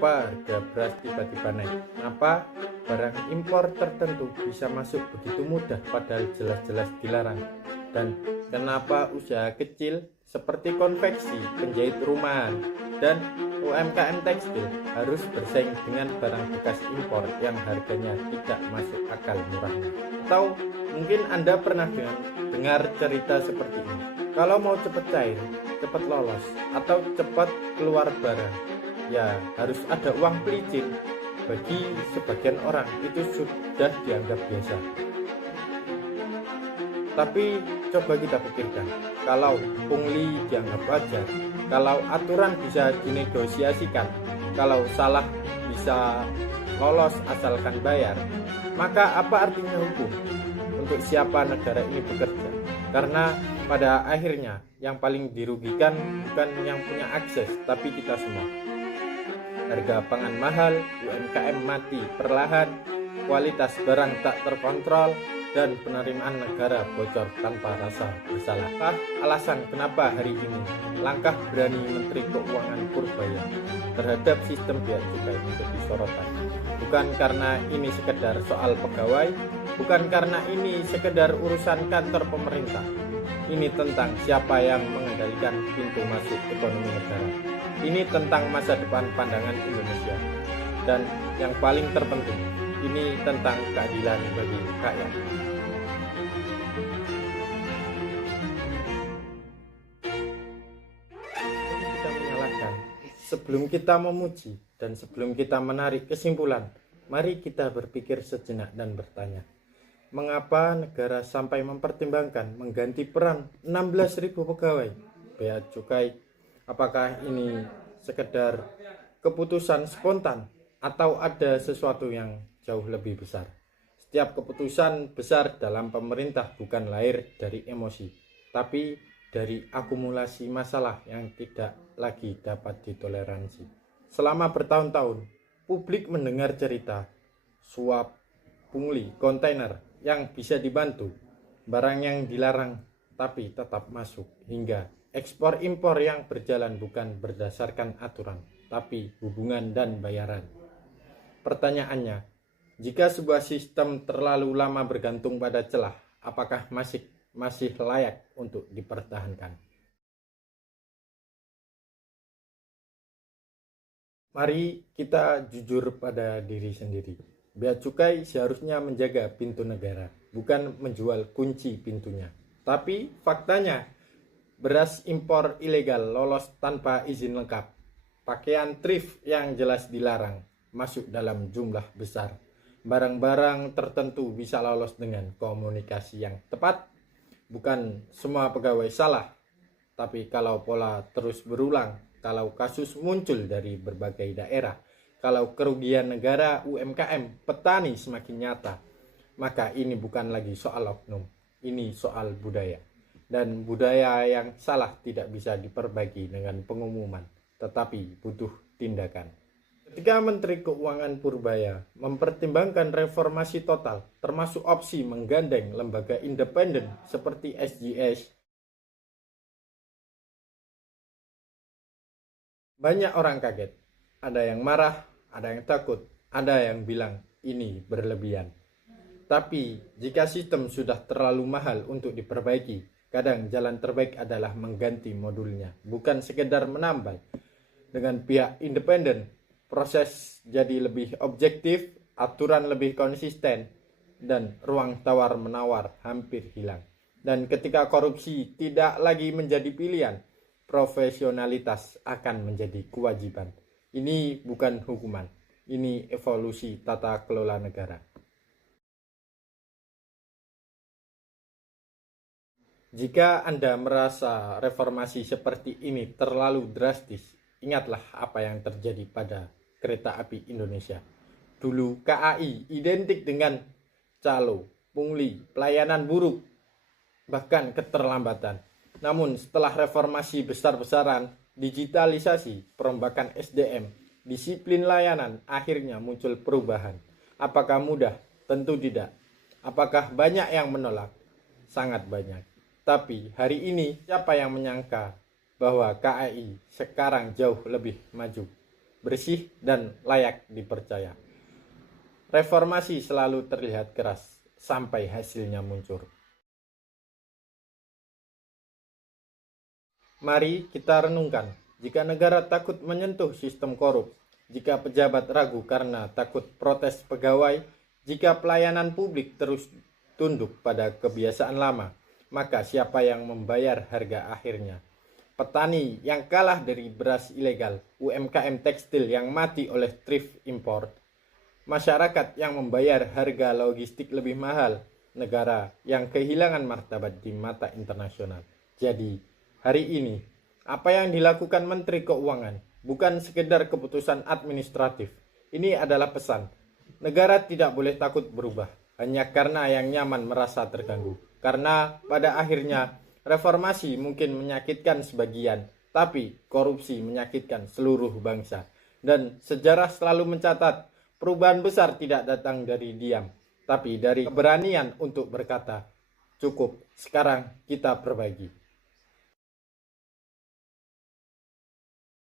Kenapa harga beras tiba-tiba naik? Kenapa barang impor tertentu bisa masuk begitu mudah padahal jelas-jelas dilarang? Dan kenapa usaha kecil seperti konveksi, penjahit rumahan, dan UMKM tekstil harus bersaing dengan barang bekas impor yang harganya tidak masuk akal murahnya? Atau mungkin Anda pernah dengar cerita seperti ini. Kalau mau cepat cair, cepat lolos, atau cepat keluar barang, ya harus ada uang pelicin. Bagi sebagian orang itu sudah dianggap biasa. Tapi coba kita pikirkan, kalau pungli dianggap wajar, kalau aturan bisa dinegosiasikan, kalau salah bisa lolos asalkan bayar, maka apa artinya hukum? Untuk siapa negara ini bekerja? Karena pada akhirnya yang paling dirugikan bukan yang punya akses, tapi kita semua. Harga pangan mahal, UMKM mati perlahan, kualitas barang tak terkontrol, dan penerimaan negara bocor tanpa rasa bersalah. Alasan kenapa hari ini langkah berani Menteri Keuangan Purbaya terhadap sistem bea cukai menjadi sorotan. Bukan karena ini sekedar soal pegawai, bukan karena ini sekedar urusan kantor pemerintah. Ini tentang siapa yang mengendalikan pintu masuk ekonomi negara. Ini tentang masa depan pandangan Indonesia. Dan yang paling terpenting, ini tentang keadilan bagi rakyat. Kita menyalahkan sebelum kita memuji dan sebelum kita menarik kesimpulan, mari kita berpikir sejenak dan bertanya, mengapa negara sampai mempertimbangkan mengganti peran 16.000 pegawai bea cukai? Apakah ini sekedar keputusan spontan atau ada sesuatu yang jauh lebih besar? Setiap keputusan besar dalam pemerintah bukan lahir dari emosi, tapi dari akumulasi masalah yang tidak lagi dapat ditoleransi. Selama bertahun-tahun, publik mendengar cerita suap pungli kontainer yang bisa dibantu, barang yang dilarang tapi tetap masuk, hingga ekspor impor yang berjalan bukan berdasarkan aturan, tapi hubungan dan bayaran. Pertanyaannya, jika sebuah sistem terlalu lama bergantung pada celah, apakah masih layak untuk dipertahankan? Mari kita jujur pada diri sendiri. Bea cukai seharusnya menjaga pintu negara, bukan menjual kunci pintunya. Tapi faktanya, beras impor ilegal lolos tanpa izin lengkap. Pakaian thrift yang jelas dilarang masuk dalam jumlah besar. Barang-barang tertentu bisa lolos dengan komunikasi yang tepat. Bukan semua pegawai salah, tapi kalau pola terus berulang, kalau kasus muncul dari berbagai daerah, kalau kerugian negara, UMKM, petani semakin nyata, maka ini bukan lagi soal oknum, ini soal budaya. Dan budaya yang salah tidak bisa diperbaiki dengan pengumuman, tetapi butuh tindakan. Ketika Menteri Keuangan Purbaya mempertimbangkan reformasi total, termasuk opsi menggandeng lembaga independen seperti SJS, banyak orang kaget. Ada yang marah, ada yang takut, ada yang bilang ini berlebihan. Tapi jika sistem sudah terlalu mahal untuk diperbaiki, kadang jalan terbaik adalah mengganti modulnya, bukan sekedar menambah. Dengan pihak independen, proses jadi lebih objektif, aturan lebih konsisten, dan ruang tawar-menawar hampir hilang. Dan ketika korupsi tidak lagi menjadi pilihan, profesionalitas akan menjadi kewajiban. Ini bukan hukuman, ini evolusi tata kelola negara. Jika Anda merasa reformasi seperti ini terlalu drastis, ingatlah apa yang terjadi pada kereta api Indonesia. Dulu KAI identik dengan calo, pungli, pelayanan buruk, bahkan keterlambatan. Namun setelah reformasi besar-besaran, digitalisasi, perombakan SDM, disiplin layanan, akhirnya muncul perubahan. Apakah mudah? Tentu tidak. Apakah banyak yang menolak? Sangat banyak. Tapi hari ini siapa yang menyangka bahwa KAI sekarang jauh lebih maju? bersih, dan layak dipercaya. Reformasi selalu terlihat keras sampai hasilnya muncul. Mari kita renungkan, jika negara takut menyentuh sistem korup, jika pejabat ragu karena takut protes pegawai, jika pelayanan publik terus tunduk pada kebiasaan lama, maka siapa yang membayar harga akhirnya? Petani yang kalah dari beras ilegal, UMKM tekstil yang mati oleh thrift import, masyarakat yang membayar harga logistik lebih mahal, negara yang kehilangan martabat di mata internasional. Jadi, hari ini, apa yang dilakukan Menteri Keuangan bukan sekedar keputusan administratif. Ini adalah pesan. Negara tidak boleh takut berubah hanya karena yang nyaman merasa terganggu. Karena pada akhirnya reformasi mungkin menyakitkan sebagian, tapi korupsi menyakitkan seluruh bangsa. Dan sejarah selalu mencatat, perubahan besar tidak datang dari diam, tapi dari keberanian untuk berkata, cukup, sekarang kita perbaiki.